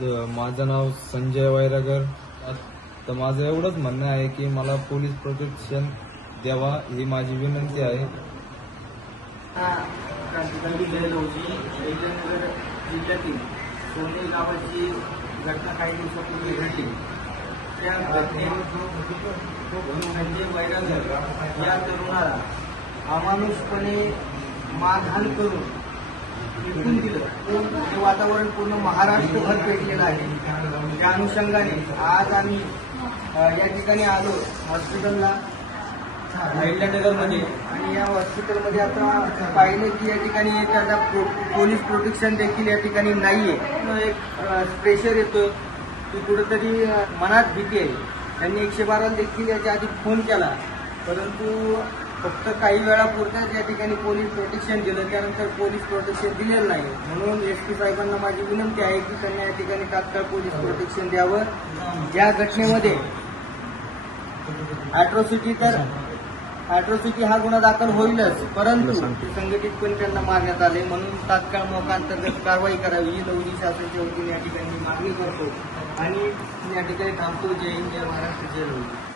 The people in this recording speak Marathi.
माझं नाव संजय वैरागर. तर माझं एवढंच म्हणणं आहे की मला पोलीस प्रोटेक्शन द्यावा ही माझी विनंती आहे. क्रांतिकारी जय लवजी अहिल्यानगर जिल्ह्यातील सोने गावाची घटना काही दिवसापूर्वी घडली. त्या घटनेत संजय वैरागर या तरुणाला अमानुषपणे मारहाण करून फेकून दिलं. हे वातावरण पूर्ण महाराष्ट्रभर पेटलेलं आहे. त्या अनुषंगाने आज आम्ही या ठिकाणी आलो हॉस्पिटलला अहिल्यानगरमध्ये. आणि या हॉस्पिटलमध्ये आता पाहिलं की या ठिकाणी एखादा पोलीस प्रोटेक्शन देखील या ठिकाणी नाहीये. एक प्रेशर येतो की कुठेतरी मनात भीती आहे. त्यांनी 112 देखील याच्या आधी फोन केला, परंतु फक्त काही वेळापुरताच या ठिकाणी पोलीस प्रोटेक्शन दिलं. त्यानंतर पोलीस प्रोटेक्शन दिलेलं नाही. म्हणून SP साहेबांना माझी विनंती आहे की त्यांनी या ठिकाणी तात्काळ पोलीस प्रोटेक्शन द्यावं. या घटनेमध्ये अॅट्रॉसिटी हा गुन्हा दाखल होईलच, परंतु संघटितपणे त्यांना मारण्यात आले. म्हणून तात्काळ मोकांतर्गत कारवाई करावी ही लवजी शासनाच्या वतीने या ठिकाणी मागणी करतो आणि या ठिकाणी थांबतो. जय हिंद, जय महाराष्ट्र, जय लवजी.